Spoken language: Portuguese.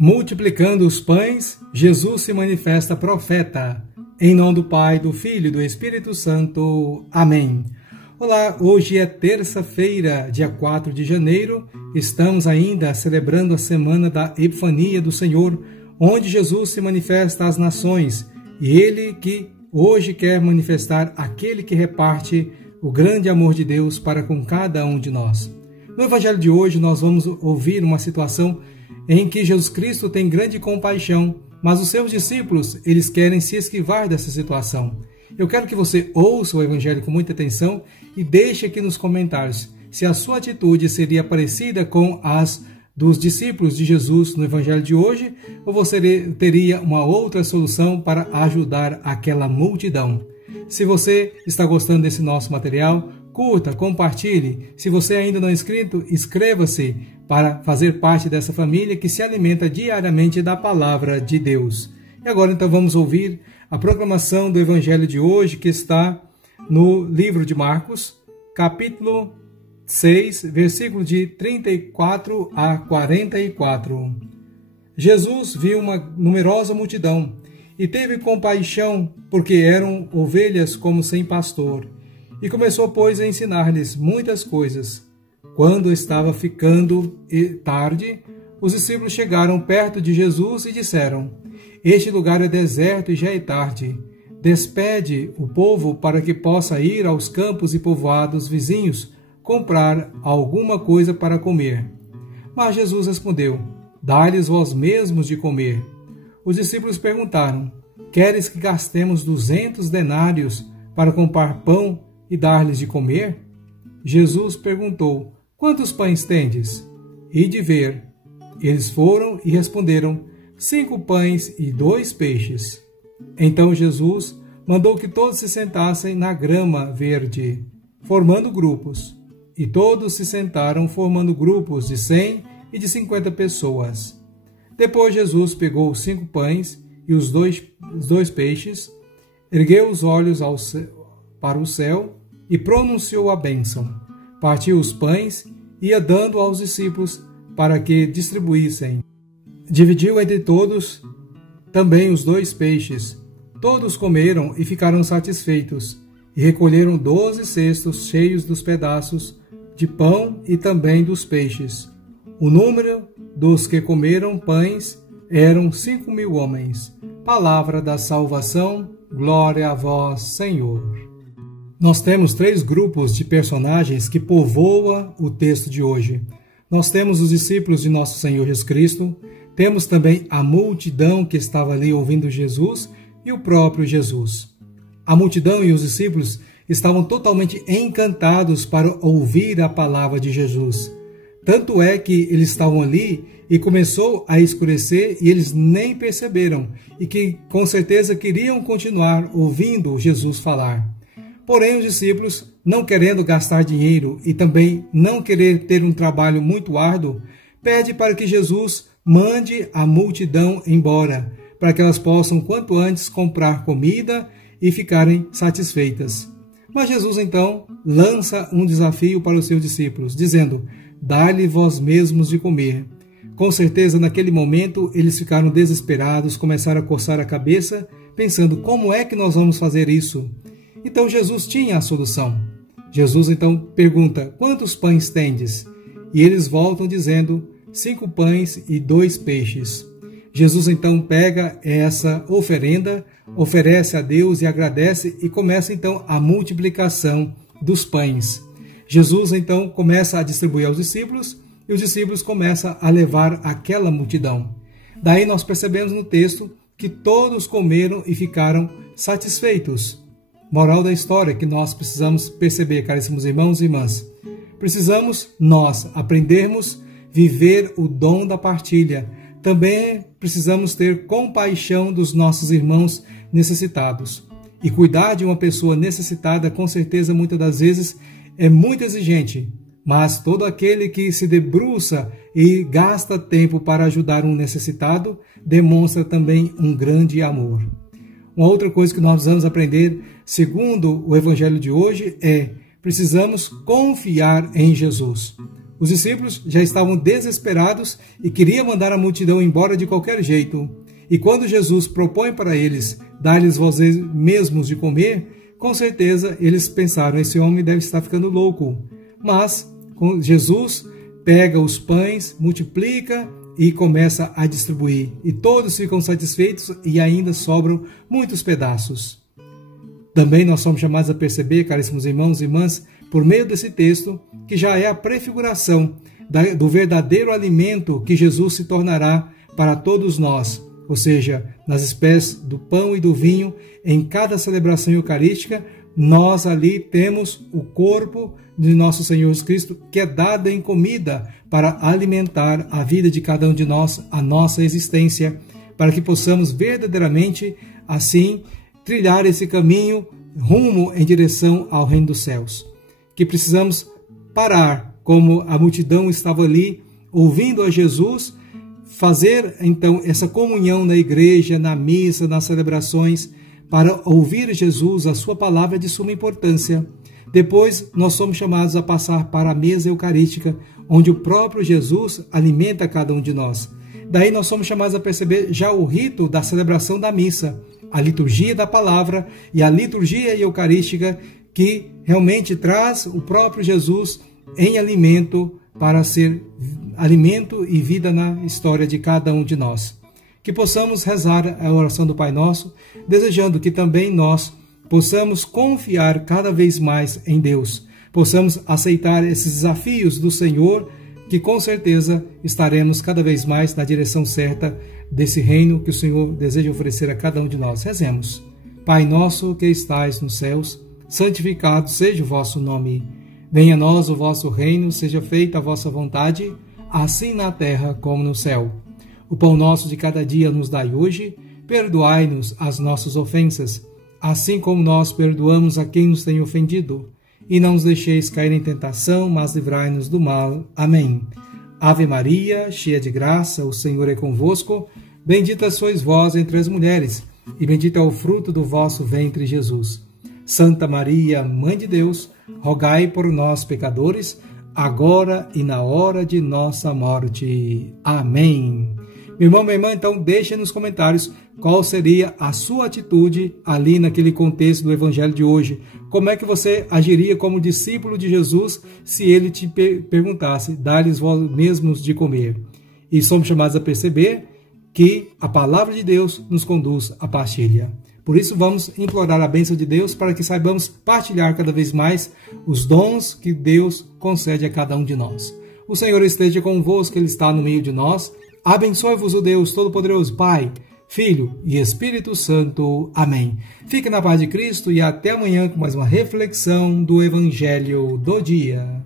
Multiplicando os pães, Jesus se manifesta profeta. Em nome do Pai, do Filho e do Espírito Santo. Amém. Olá, hoje é terça-feira, dia 4 de janeiro. Estamos ainda celebrando a semana da Epifania do Senhor, onde Jesus se manifesta às nações. E Ele que hoje quer manifestar aquele que reparte o grande amor de Deus para com cada um de nós. No Evangelho de hoje, nós vamos ouvir uma situação em que Jesus Cristo tem grande compaixão, mas os seus discípulos, eles querem se esquivar dessa situação. Eu quero que você ouça o Evangelho com muita atenção e deixe aqui nos comentários se a sua atitude seria parecida com as dos discípulos de Jesus no Evangelho de hoje, ou você teria uma outra solução para ajudar aquela multidão. Se você está gostando desse nosso material, curta, compartilhe. Se você ainda não é inscrito, inscreva-se para fazer parte dessa família que se alimenta diariamente da palavra de Deus. E agora então vamos ouvir a proclamação do Evangelho de hoje, que está no livro de Marcos, capítulo 6, versículo de 34 a 44. Jesus viu uma numerosa multidão e teve compaixão, porque eram ovelhas como sem pastor. E começou, pois, a ensinar-lhes muitas coisas. Quando estava ficando tarde, os discípulos chegaram perto de Jesus e disseram: Este lugar é deserto e já é tarde. Despede o povo para que possa ir aos campos e povoados vizinhos comprar alguma coisa para comer. Mas Jesus respondeu: Dá-lhes vós mesmos de comer. Os discípulos perguntaram: Queres que gastemos 200 denários para comprar pão e dar-lhes de comer? Jesus perguntou: Quantos pães tendes? E de ver. Eles foram e responderam: 5 pães e 2 peixes. Então Jesus mandou que todos se sentassem na grama verde, formando grupos. E todos se sentaram formando grupos de 100 e de 50 pessoas. Depois Jesus pegou os 5 pães e os dois peixes, ergueu os olhos para o céu e pronunciou a bênção. Partiu os pães e ia dando aos discípulos para que distribuíssem. Dividiu entre todos também os 2 peixes. Todos comeram e ficaram satisfeitos, e recolheram 12 cestos cheios dos pedaços de pão e também dos peixes. O número dos que comeram pães eram 5.000 homens. Palavra da salvação, glória a vós, Senhor. Nós temos 3 grupos de personagens que povoam o texto de hoje. Nós temos os discípulos de nosso Senhor Jesus Cristo, temos também a multidão que estava ali ouvindo Jesus e o próprio Jesus. A multidão e os discípulos estavam totalmente encantados para ouvir a palavra de Jesus. Tanto é que eles estavam ali e começou a escurecer e eles nem perceberam e que com certeza queriam continuar ouvindo Jesus falar. Porém, os discípulos, não querendo gastar dinheiro e também não querer ter um trabalho muito árduo, pedem para que Jesus mande a multidão embora, para que elas possam quanto antes comprar comida e ficarem satisfeitas. Mas Jesus então lança um desafio para os seus discípulos, dizendo: Dá-lhe vós mesmos de comer. Com certeza, naquele momento, eles ficaram desesperados, começaram a coçar a cabeça, pensando: como é que nós vamos fazer isso? Então Jesus tinha a solução. Jesus então pergunta: Quantos pães tendes? E eles voltam dizendo: 5 pães e 2 peixes. Jesus então pega essa oferenda, oferece a Deus e agradece e começa então a multiplicação dos pães. Jesus então começa a distribuir aos discípulos e os discípulos começam a levar aquela multidão. Daí nós percebemos no texto que todos comeram e ficaram satisfeitos. Moral da história que nós precisamos perceber, caríssimos irmãos e irmãs. Precisamos nós aprendermos a viver o dom da partilha. Também precisamos ter compaixão dos nossos irmãos necessitados. E cuidar de uma pessoa necessitada, com certeza, muitas das vezes, é muito exigente. Mas todo aquele que se debruça e gasta tempo para ajudar um necessitado, demonstra também um grande amor. Uma outra coisa que nós precisamos aprender, segundo o Evangelho de hoje, é: precisamos confiar em Jesus. Os discípulos já estavam desesperados e queriam mandar a multidão embora de qualquer jeito. E quando Jesus propõe para eles dar-lhes vocês mesmos de comer, com certeza eles pensaram, esse homem deve estar ficando louco. Mas Jesus pega os pães, multiplica e começa a distribuir. E todos ficam satisfeitos e ainda sobram muitos pedaços. Também nós somos chamados a perceber, caríssimos irmãos e irmãs, por meio desse texto, que já é a prefiguração do verdadeiro alimento que Jesus se tornará para todos nós, ou seja, nas espécies do pão e do vinho, em cada celebração eucarística, nós ali temos o corpo de nosso Senhor Jesus Cristo, que é dado em comida para alimentar a vida de cada um de nós, a nossa existência, para que possamos verdadeiramente, assim, trilhar esse caminho rumo em direção ao reino dos céus. Que precisamos parar, como a multidão estava ali, ouvindo a Jesus, fazer então essa comunhão na igreja, na missa, nas celebrações, para ouvir Jesus, a sua palavra de suma importância. Depois nós somos chamados a passar para a mesa eucarística, onde o próprio Jesus alimenta cada um de nós. Daí nós somos chamados a perceber já o rito da celebração da missa, a liturgia da palavra e a liturgia eucarística, que realmente traz o próprio Jesus em alimento para ser alimento e vida na história de cada um de nós. Que possamos rezar a oração do Pai Nosso, desejando que também nós possamos confiar cada vez mais em Deus, possamos aceitar esses desafios do Senhor, que com certeza estaremos cada vez mais na direção certa desse reino que o Senhor deseja oferecer a cada um de nós. Rezemos. Pai nosso que estais nos céus, santificado seja o vosso nome. Venha a nós o vosso reino, seja feita a vossa vontade, assim na terra como no céu. O pão nosso de cada dia nos dai hoje, perdoai-nos as nossas ofensas, assim como nós perdoamos a quem nos tem ofendido. E não nos deixeis cair em tentação, mas livrai-nos do mal. Amém. Ave Maria, cheia de graça, o Senhor é convosco. Bendita sois vós entre as mulheres, e bendito é o fruto do vosso ventre, Jesus. Santa Maria, Mãe de Deus, rogai por nós, pecadores, agora e na hora de nossa morte. Amém. Meu irmão, minha irmã, então deixe nos comentários qual seria a sua atitude ali naquele contexto do Evangelho de hoje. Como é que você agiria como discípulo de Jesus se ele te perguntasse, dá-lhes vós mesmos de comer? E somos chamados a perceber que a palavra de Deus nos conduz à partilha. Por isso vamos implorar a bênção de Deus para que saibamos partilhar cada vez mais os dons que Deus concede a cada um de nós. O Senhor esteja convosco, Ele está no meio de nós. Abençoe-vos o Deus Todo-Poderoso, Pai, Filho e Espírito Santo. Amém. Fique na paz de Cristo e até amanhã com mais uma reflexão do Evangelho do dia.